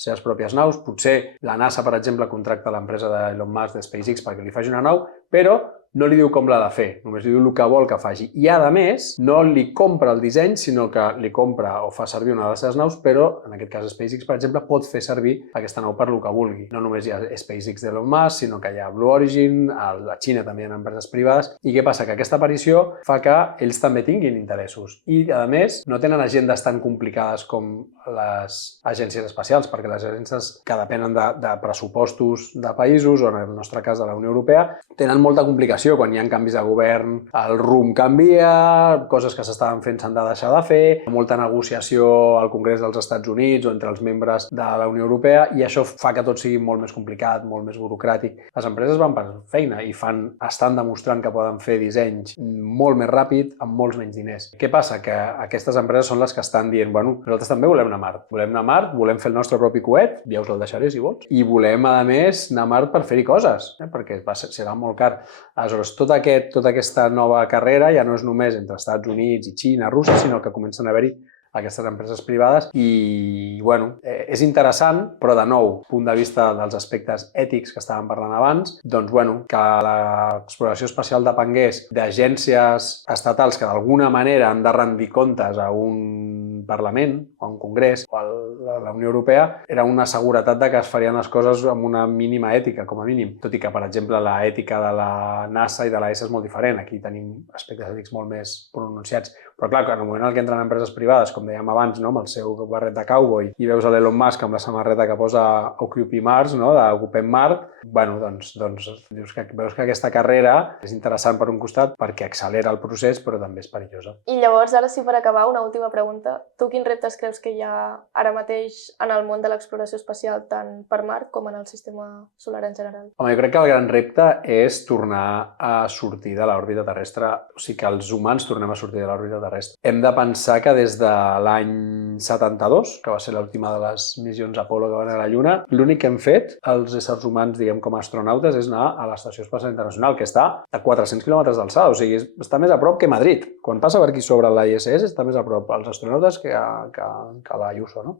seves pròpies naus. Potser la NASA, per exemple, contracta l'empresa d'Elon Musk de SpaceX perquè li faci una nau, però no li diu com l'ha de fer, només li diu el que vol que faci. I, a més, no li compra el disseny, sinó que li compra o fa servir una de les seves naus, però, en aquest cas SpaceX, per exemple, pot fer servir aquesta nau per el que vulgui. No només hi ha SpaceX d'Elon Musk, sinó que hi ha Blue Origin, a la Xina també hi ha empreses privades. I què passa? Que aquesta aparició fa que ells també tinguin interessos. I, a més, no tenen agendes tan complicades com les agències espacials, perquè les agències que depenen de pressupostos de països, o en el nostre cas de la Unió Europea, tenen molta complicació. Quan hi ha canvis de govern, el rumb canvia, coses que s'estaven fent s'han de deixar de fer, molta negociació al Congrés dels Estats Units o entre els membres de la Unió Europea, i això fa que tot sigui molt més complicat, molt més burocràtic. Les empreses van per feina i estan demostrant que poden fer dissenys molt més ràpid amb molts menys diners. Què passa? Que aquestes empreses són les que estan dient, bueno, nosaltres també volem anar a Mart. Volem anar a Mart, volem fer el nostre propi coet, ja us el deixaré si vols, i volem, a més, anar a Mart per fer-hi coses, perquè serà molt car. Aleshores, tota aquesta nova carrera ja no és només entre Estats Units i Xina, Rússia, sinó que comencen a haver-hi aquestes empreses privades i, bueno, és interessant, però de nou, punt de vista dels aspectes ètics que estàvem parlant abans, doncs, bueno, que l'exploració espacial depengués d'agències estatals que d'alguna manera han de rendir comptes a un Parlament, o a un Congrés, o a la Unió Europea, era una seguretat de que es farien les coses amb una mínima ètica, com a mínim. Tot i que, per exemple, l'ètica de la NASA i de l'ESA és molt diferent. Aquí tenim aspectes ètics molt més pronunciats. Però, clar, en el moment en què entren empreses privades, com dèiem abans, no? Amb el seu barret de cowboy, i veus l'Elon Musk amb la samarreta que posa Occupy Mars, no? d'Ocupem Mart, bueno, doncs veus que aquesta carrera és interessant per un costat perquè accelera el procés, però també és perillosa. I llavors, ara sí, per acabar, una última pregunta. Tu quins reptes creus que hi ha ara mateix en el món de l'exploració espacial, tant per Mart com en el sistema solar en general? Home, jo crec que el gran repte és tornar a sortir de l'òrbita terrestre, o sigui que els humans tornem a sortir de l'òrbita terrestre. Hem de pensar que des de l'any 72, que va ser l'última de les missions Apollo que van a la Lluna, l'únic que hem fet, els éssers humans, diguem, com a astronautes, és anar a l'Estació Espacial Internacional, que està a 400 quilòmetres d'alçada, o sigui, està més a prop que Madrid. Quan passa per aquí sobre la ISS, està més a prop als astronautes que la Ayuso, no?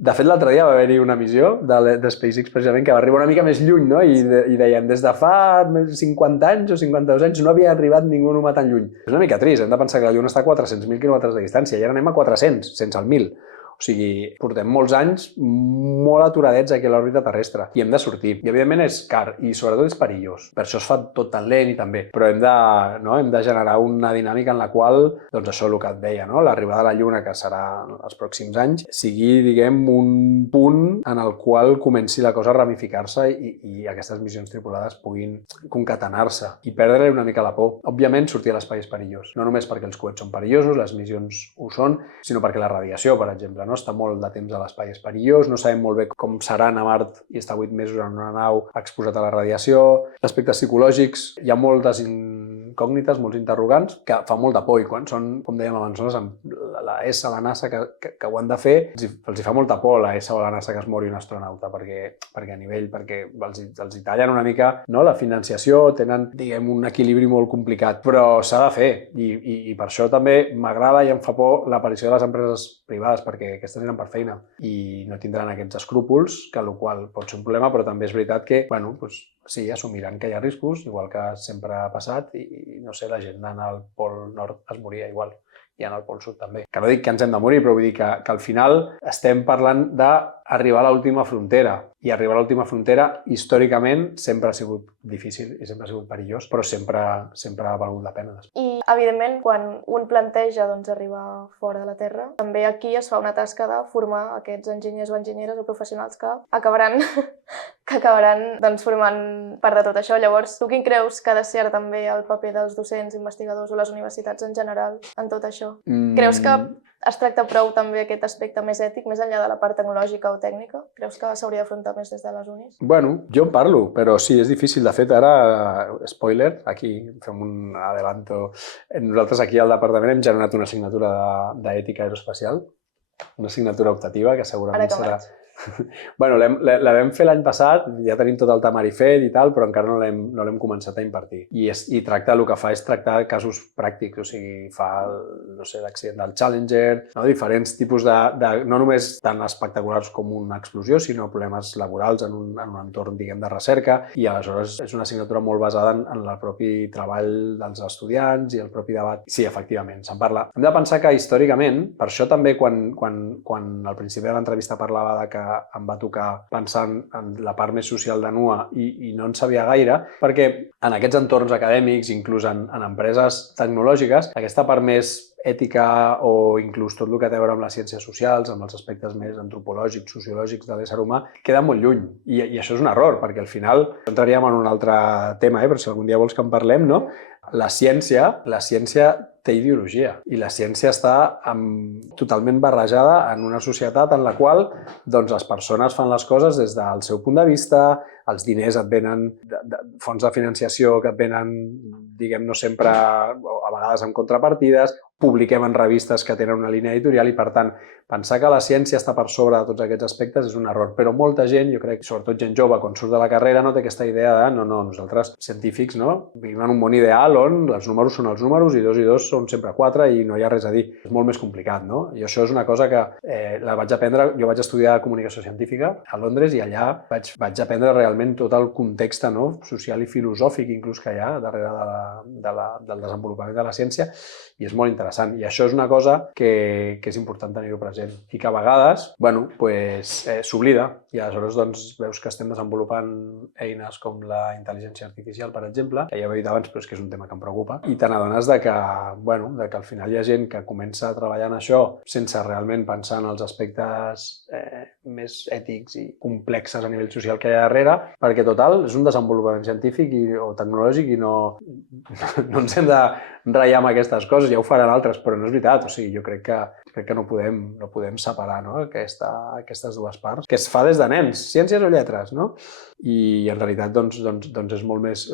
De fet, l'altre dia va haver-hi una missió de SpaceX, precisament, que va arribar una mica més lluny, no? I deien, des de fa 50 anys o 52 anys no havia arribat ningú humà tan lluny. És una mica trist, hem de pensar que la Lluna està a 400.000 quilòmetres de distància i ara anem a 400, sense el 1.000. O sigui, portem molts anys molt aturadets aquí a l'òrbita terrestre i hem de sortir. I, evidentment, és car i, sobretot, és perillós. Per això es fa tot tan lent i tan bé. Però hem de generar una dinàmica en la qual, doncs això, el que et deia, no? L'arribada a la Lluna, que serà els pròxims anys, sigui, diguem, un punt en el qual comenci la cosa a ramificar-se i aquestes missions tripulades puguin concatenar-se i perdre una mica la por. Òbviament, sortir a l'espai és perillós. No només perquè els coets són perillosos, les missions ho són, sinó perquè la radiació, per exemple, no? Està molt de temps a l'espai és perillós, no sabem molt bé com serà anar a Mart i estar 8 mesos en una nau exposat a la radiació. Aspectes psicològics, hi ha moltes incògnites, molts interrogants, que fa molta por i quan són, com dèiem abans, la ESA, la NASA, que ho han de fer, els fa molta por la ESA o la NASA que es mori un astronauta, perquè a nivell, perquè els hi tallen una mica, no? La financiació, tenen, diguem, un equilibri molt complicat, però s'ha de fer i per això també m'agrada i em fa por l'aparició de les empreses privades, perquè aquestes eren per feina i no tindran aquests escrúpols, que el qual pot ser un problema, però també és veritat que, bueno, doncs, sí, assumiran que hi ha riscos, igual que sempre ha passat, i no sé, la gent anant al Pol Nord es moria igual. I en el Pol Sud també. Que no dic que ens hem de morir, però vull dir que al final estem parlant de arribar a l'última frontera. I arribar a l'última frontera, històricament, sempre ha sigut difícil i sempre ha sigut perillós, però sempre ha valgut la pena. I, evidentment, quan un planteja arribar fora de la Terra, també aquí es fa una tasca de formar aquests enginyers o enginyeres o professionals que acabaran formant part de tot això. Llavors, tu quin creus que ha de ser també el paper dels docents, investigadors o les universitats en general en tot això? Creus que es tracta prou també aquest aspecte més ètic, més enllà de la part tecnològica o tècnica? Creus que s'hauria d'afrontar més des de les unis? Bueno, jo en parlo, però sí, és difícil. De fet, ara, spoiler, aquí fem un adelanto. Nosaltres aquí al departament hem generat una assignatura d'ètica aeroespacial, una assignatura optativa que segurament serà... Bueno, la vam fer l'any passat, ja tenim tot el temari fet i tal, però encara no l'hem començat a impartir. I tracta, el que fa és tractar casos pràctics, o sigui, fa, no sé, l'accident del Challenger, no? Diferents tipus no només tan espectaculars com una explosió, sinó problemes laborals en un entorn, diguem, de recerca, i aleshores és una assignatura molt basada en el propi treball dels estudiants i el propi debat. Sí, efectivament, se'n parla. Hem de pensar que històricament, per això també quan al principi de l'entrevista parlava de que em va tocar pensar en la part més social de NUA i no en sabia gaire, perquè en aquests entorns acadèmics, inclús en empreses tecnològiques, aquesta part més ètica o inclús tot el que té a veure amb les ciències socials, amb els aspectes més antropològics, sociològics de l'ésser humà, queda molt lluny. I això és un error, perquè al final entraríem en un altre tema, però si algun dia vols que en parlem, no? La ciència té ideologia i la ciència està totalment barrejada en una societat en la qual les persones fan les coses des del seu punt de vista, els diners et venen, fonts de financiació que et venen, diguem, no sempre, a vegades amb contrapartides, publiquem en revistes que tenen una línia editorial i, per tant, pensar que la ciència està per sobre de tots aquests aspectes és un error. Però molta gent, jo crec, sobretot gent jove, quan surt de la carrera, no té aquesta idea de no, nosaltres, científics, no? Vivim en un món ideal on els números són els números i 2 i 2 són sempre 4 i no hi ha res a dir. És molt més complicat, no? I això és una cosa que la vaig aprendre. Jo vaig estudiar comunicació científica a Londres i allà vaig aprendre realment tot el context, no? Social i filosòfic inclús que hi ha darrere del desenvolupament de la ciència, i és molt interessant. I això és una cosa que és important tenir-ho present i que a vegades s'oblida i aleshores veus que estem desenvolupant eines com la intel·ligència artificial, per exemple, que ja ho he dit abans, però és que és un tema que em preocupa, i te n'adones que al final hi ha gent que comença a treballar en això sense realment pensar en els aspectes més ètics i complexes a nivell social que hi ha darrere, perquè total és un desenvolupament científic o tecnològic i no ens hem de ratllar amb aquestes coses, ja ho faran altres, però no és veritat. O sigui, jo crec que no podem separar, no? Aquestes dues parts, que es fa des de nens, ciències o lletres, no? I en realitat és molt més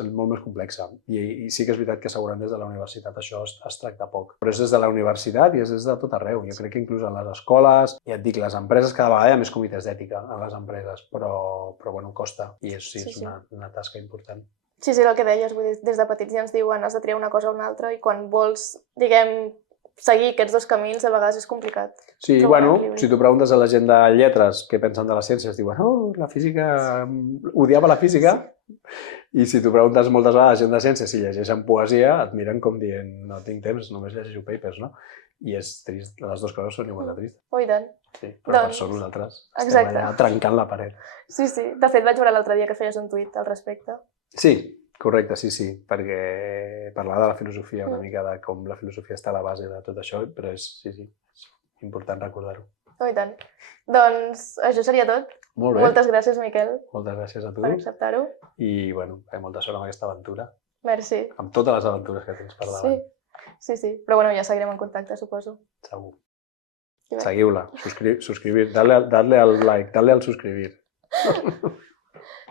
complexa. I sí que és veritat que segurament des de la universitat això es tracta poc. Però és des de la universitat i és des de tot arreu. Jo crec que inclús en les escoles, ja et dic, les empreses, cada vegada hi ha més comitès d'ètica en les empreses, però costa. I és una tasca important. Sí, el que deies, vull dir, des de petits ja ens diuen has de triar una cosa o una altra i quan vols, diguem, seguir aquests dos camins a vegades és complicat. Sí, si tu preguntes a la gent de lletres què pensen de la ciència, es diuen la física, odiava la física, i si tu preguntes moltes vegades a gent de ciència si llegeixen poesia, et miren com dient no tinc temps, només llegeixo papers, no? I és trist, les dues coses són igual de tristes. Oh, i tant. Sí, però per sort nosaltres estem allà trencant la paret. Sí, de fet vaig veure l'altre dia que feies un tuit al respecte. Sí, correcte, sí, perquè parlava de la filosofia, una mica de com la filosofia està a la base de tot això, però és important recordar-ho. Oh, i tant. Doncs això seria tot. Molt bé. Moltes gràcies, Miquel. Moltes gràcies a tu. Per acceptar-ho. I, molta sort amb aquesta aventura. Merci. Amb totes les aventures que tens per davant. Sí. Però ja seguirem en contacte, suposo. Segur. Seguiu-la, subscribir, dadle al like, dadle al suscribir.